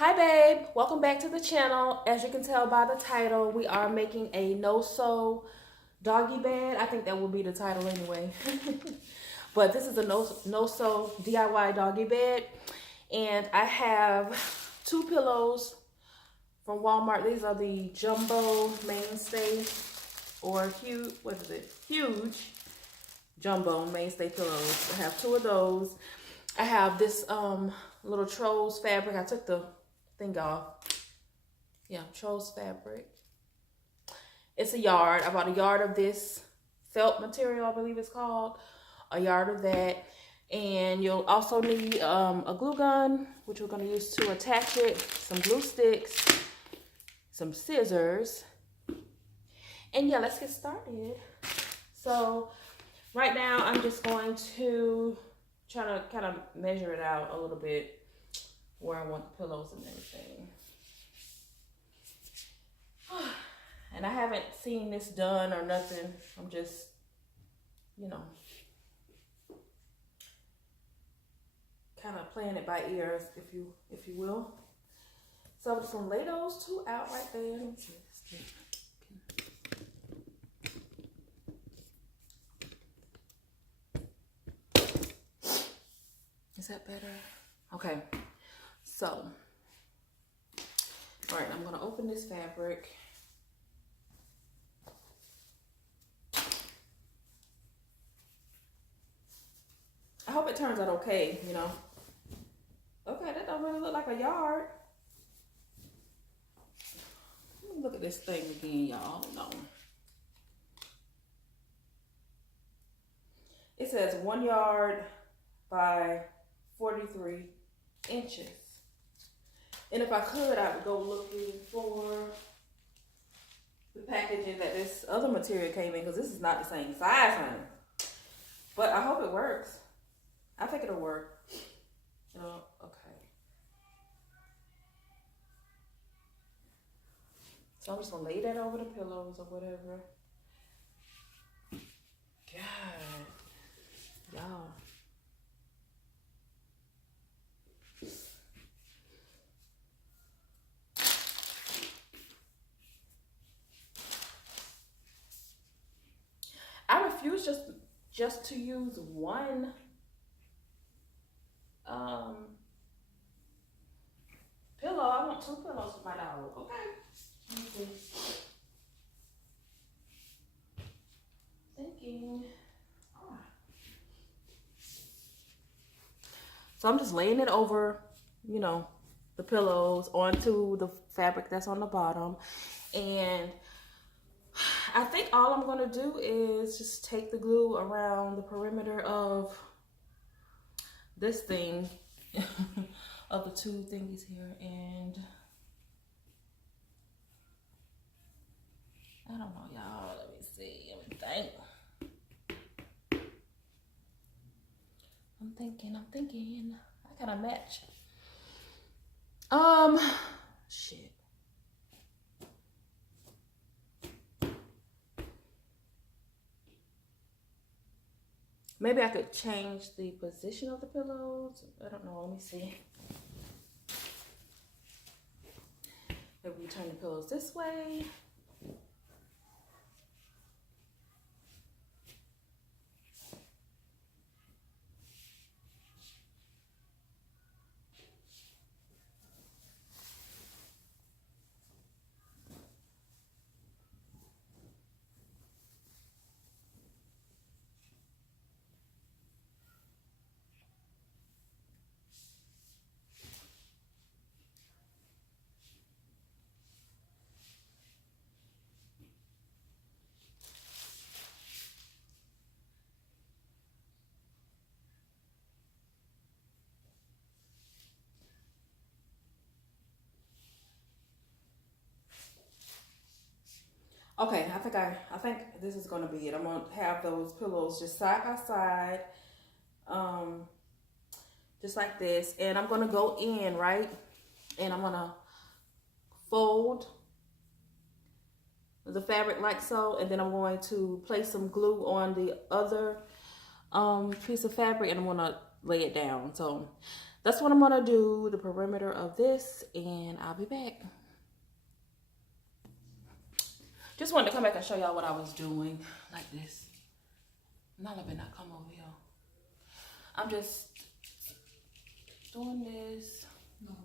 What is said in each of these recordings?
Hi babe, welcome back to the channel. As you can tell by the title, we are making a no-sew doggy bed. I think that will be the title anyway. But this is a no-sew DIY doggy bed. And I have two pillows from Walmart. These are the jumbo mainstay or huge jumbo mainstay pillows. I have two of those. I have this little Trolls fabric. I took the thing off. Yeah, Trolls fabric. It's a yard. I bought a yard of this felt material, I believe it's called. A yard of that. And you'll also need a glue gun, which we're going to use to attach it, some glue sticks, some scissors. And yeah, let's get started. So right now I'm just going to try to kind of measure it out a little bit where I want the pillows and everything. And I haven't seen this done or nothing. I'm just, kind of playing it by ear, if you will. So I'm just gonna lay those two out right there. Let me see. Is that better? Okay. So, all right, I'm gonna open this fabric. I hope it turns out okay, Okay, that don't really look like a yard. Let me look at this thing again, y'all. No. It says 1 yard by 43 inches. And if I could, I would go looking for the packaging that this other material came in, because this is not the same size, honey. But I hope it works. I think it'll work. Okay. So I'm just gonna lay that over the pillows or whatever. God, y'all. I refuse just to use one pillow. I want two pillows for my dog. Okay. Let me see. Thinking. Oh. So I'm just laying it over, the pillows onto the fabric that's on the bottom. And I think all I'm gonna do is just take the glue around the perimeter of this thing, of the two thingies here, and I don't know, y'all. Let me see. Let me think. I'm thinking. I gotta match. Shit. Maybe I could change the position of the pillows. I don't know. Let me see. Maybe we turn the pillows this way. Okay, I think this is gonna be it. I'm gonna have those pillows just side by side, just like this, and I'm gonna go in, right, and I'm gonna fold the fabric like so, and then I'm going to place some glue on the other piece of fabric, and I'm gonna lay it down. So that's what I'm gonna do, the perimeter of this, and I'll be back. Just wanted to come back and show y'all what I was doing like this. None of it not come over here. I'm just doing this. No.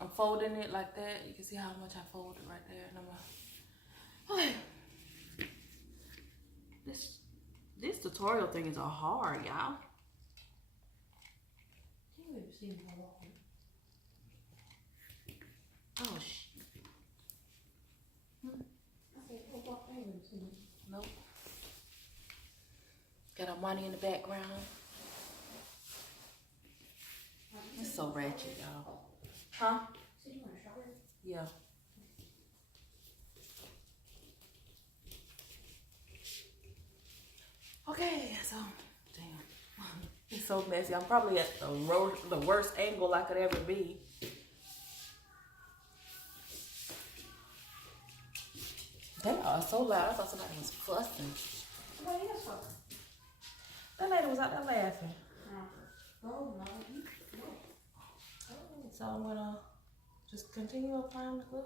I'm folding it like that. You can see how much I folded right there. And I'm like, okay. This tutorial things are hard, y'all. Oh shit. Nope. Got our money in the background. It's so ratchet, y'all. Huh? Yeah. Okay, so damn. It's so messy. I'm probably at the worst angle I could ever be. They are so loud. I thought somebody was fussing. Somebody is fussing. That lady was out there laughing. Oh, no. So I'm gonna just continue applying the glue.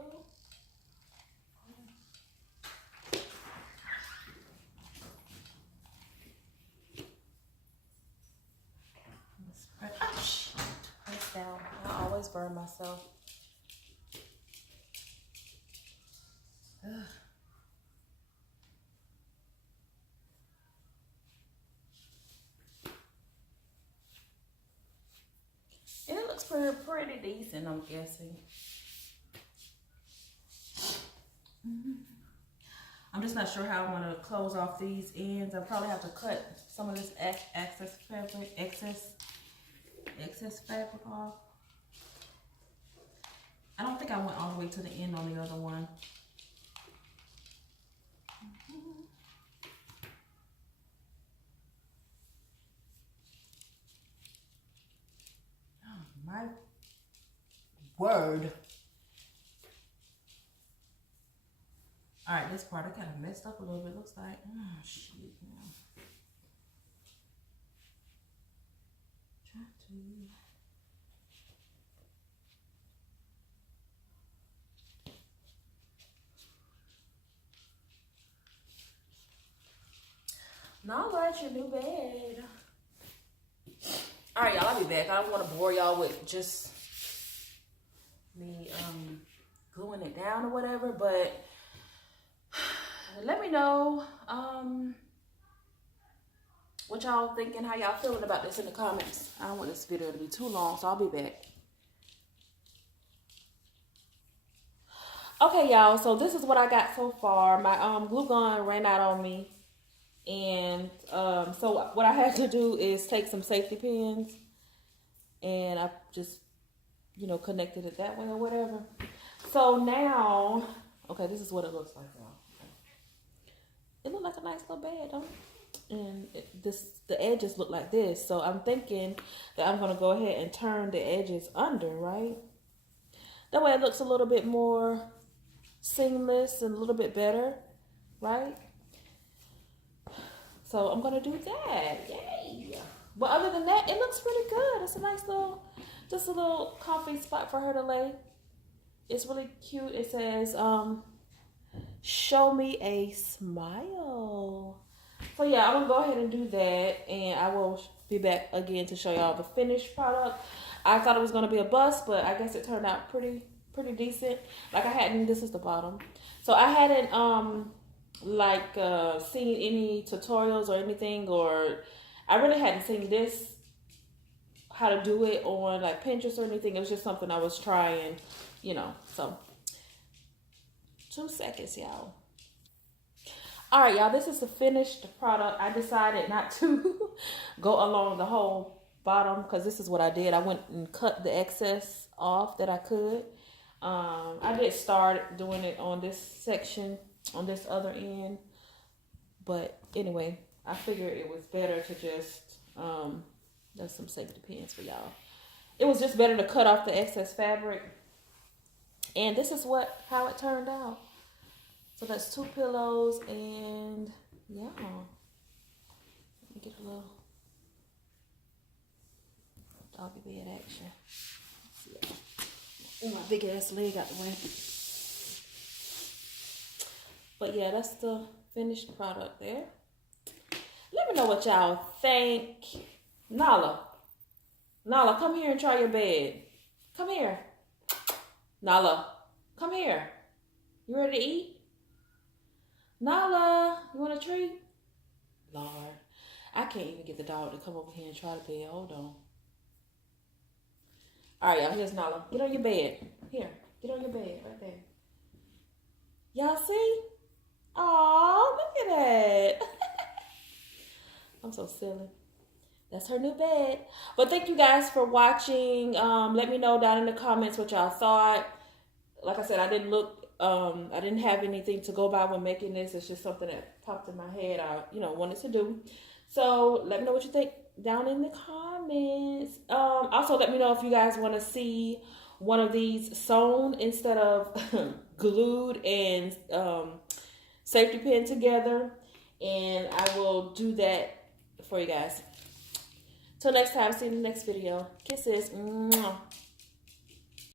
Spread. Oh shit! Press down. I always burn myself. Ugh. And it looks pretty decent, I'm guessing. I'm just not sure how I'm gonna close off these ends. I probably have to cut some of this excess fabric off. I don't think I went all the way to the end on the other one. Oh, my word. All right, this part I kind of messed up a little bit. Looks like, oh shit. Try to. Now let your new bed. All right, y'all, I'll be back. I don't want to bore y'all with just me gluing it down or whatever, but let me know what y'all thinking, how y'all feeling about this in the comments. I don't want this video to be too long, so I'll be back. Okay, y'all, so this is what I got so far. My glue gun ran out on me. And so what I had to do is take some safety pins, and I just, you know, connected it that way or whatever. So now, okay, this is what it looks like now. It looked like a nice little bed, don't it? And the edges look like this. So I'm thinking that I'm gonna go ahead and turn the edges under, right? That way it looks a little bit more seamless and a little bit better, right? So I'm gonna do that. Yay! But other than that, it looks pretty good. It's a nice little, just a little comfy spot for her to lay. It's really cute. It says, show me a smile. So yeah, I'm gonna go ahead and do that, and I will be back again to show y'all the finished product. I thought it was gonna be a bust, but I guess it turned out pretty decent. Like I hadn't, this is the bottom. So I hadn't seen any tutorials or anything, or I really hadn't seen this, how to do it on like Pinterest or anything. It was just something I was trying, you know. So 2 seconds, y'all. All right, y'all, this is the finished product. I decided not to go along the whole bottom because this is what I did. I went and cut the excess off that I could. I did start doing it on this section, on this other end. But anyway, I figured it was better to just, there's some safety pins for y'all. It was just better to cut off the excess fabric. And this is how it turned out. So that's 2 pillows, and yeah. Let me get a little. Doggy bed action. Oh, my big ass leg out the way. But yeah, that's the finished product there. Let me know what y'all think. Nala, come here and try your bed. Come here. Nala, come here. You ready to eat? Nala, you want a treat? Lord, I can't even get the dog to come over here and try the bed. Hold on. All right, y'all, here's Nala. Get on your bed. Here, get on your bed right there. Y'all see? Oh, look at that. I'm so silly. That's her new bed. But thank you guys for watching. Let me know down in the comments what y'all thought. Like I said, I didn't have anything to go by when making this. It's just something that popped in my head. I, wanted to do. So let me know what you think down in the comments. Also, let me know if you guys want to see one of these sewn instead of glued and safety pin together. And I will do that for you guys. Till next time, see you in the next video. Kisses. Mwah.